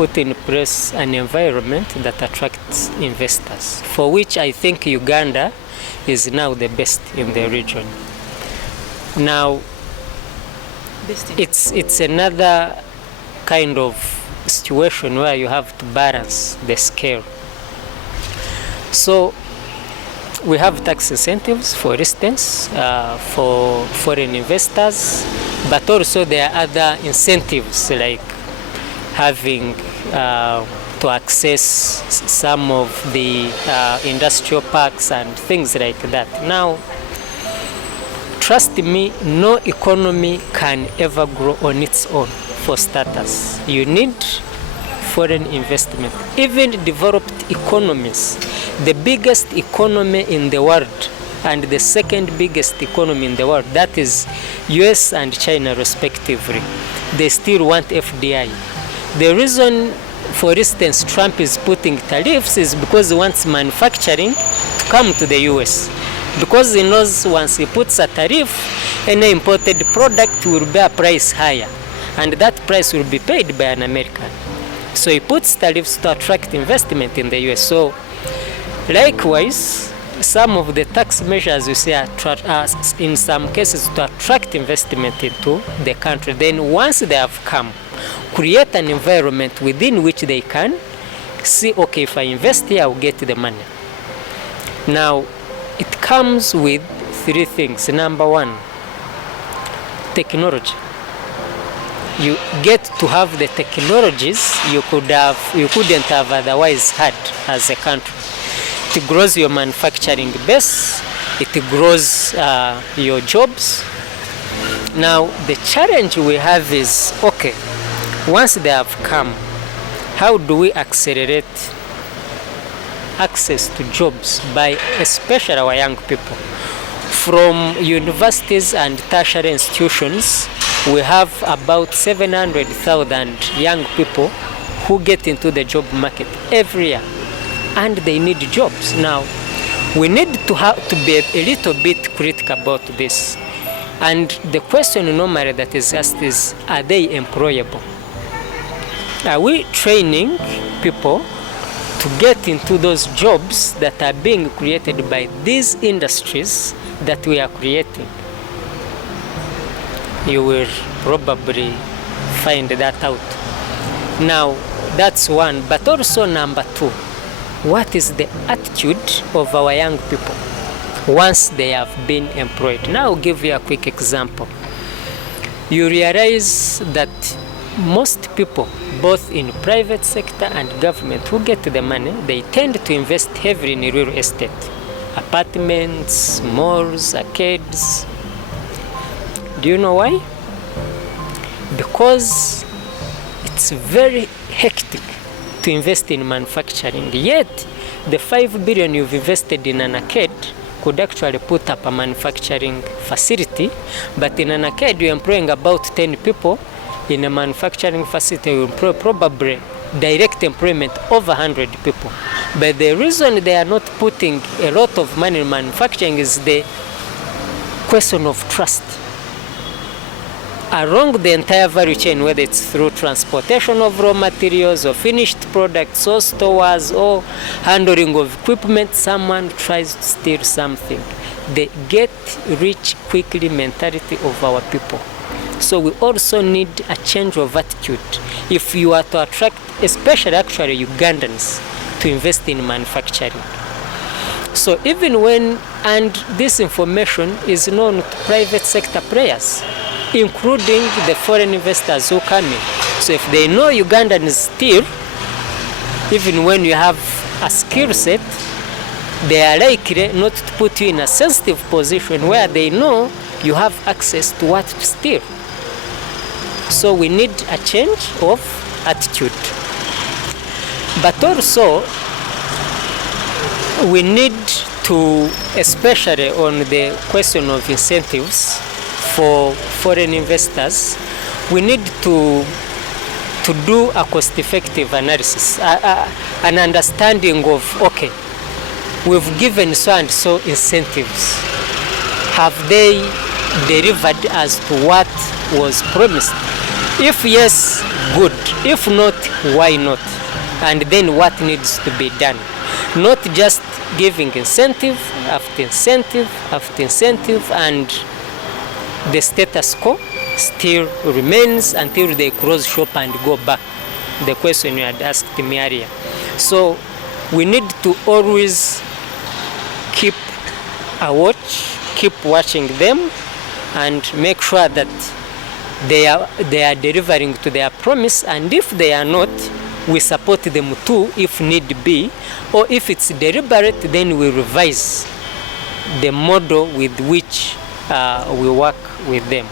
put in place an environment that attracts investors, for which I think Uganda is now the best in the region. Now, it's another kind of situation where you have to balance the scale. So we have tax incentives, for instance, for foreign investors, but also there are other incentives like having to access some of the industrial parks and things like that. Now, trust me, no economy can ever grow on its own. For starters, you need foreign investment. Even developed economies, the biggest economy in the world and the second biggest economy in the world, that is US and China respectively, they still want FDI. The reason, for instance, Trump is putting tariffs is because he wants manufacturing to come to the US. Because he knows once he puts a tariff, any imported product will be a price higher, and that price will be paid by an American. So he puts tariffs to attract investment in the US. So likewise, some of the tax measures you see are in some cases to attract investment into the country. Then once they have come, create an environment within which they can see, okay, if I invest here, I'll get the money. Now, it comes with three things. Number one, technology. You get to have the technologies you couldn't have otherwise had as a country. It grows your manufacturing base, it grows your jobs. Now, the challenge we have is, okay, once they have come, how do we accelerate access to jobs by especially our young people? From universities and tertiary institutions, we have about 700,000 young people who get into the job market every year, and they need jobs. Now, we need to be a little bit critical about this. And the question normally that is asked is, are they employable? Are we training people to get into those jobs that are being created by these industries that we are creating? You will probably find that out. Now, that's one. But also number two, what is the attitude of our young people once they have been employed? Now, I'll give you a quick example. You realize that most people, both in private sector and government, who get the money, they tend to invest heavily in real estate. Apartments, malls, arcades. Do you know why? Because it's very hectic to invest in manufacturing. Yet, the 5 billion you've invested in an arcade could actually put up a manufacturing facility, but in an arcade you're employing about 10 people. In a manufacturing facility, you employ probably direct employment over 100 people. But the reason they are not putting a lot of money in manufacturing is the question of trust. Along the entire value chain, whether it's through transportation of raw materials or finished products or stores or handling of equipment, someone tries to steal something. The get rich quickly mentality of our people. So we also need a change of attitude if you are to attract, especially actually Ugandans, to invest in manufacturing. So even when, and this information is known to private sector players, including the foreign investors who come in. So if they know Ugandan is still, even when you have a skill set, they are likely not to put you in a sensitive position where they know you have access to what to steal. So we need a change of attitude. But also, we need to, especially on the question of incentives for foreign investors, we need to do a cost-effective analysis, an understanding of, okay, we've given so and so incentives. Have they delivered as to what was promised? If yes, good. If not, why not? And then what needs to be done? Not just giving incentive after incentive after incentive, and the status quo still remains until they close shop and go back. The question you had asked me earlier. So we need to always keep a watch, keep watching them, and make sure that they are delivering to their promise. And if they are not, we support them too if need be, or if it's deliberate, then we revise the model with which we work with them.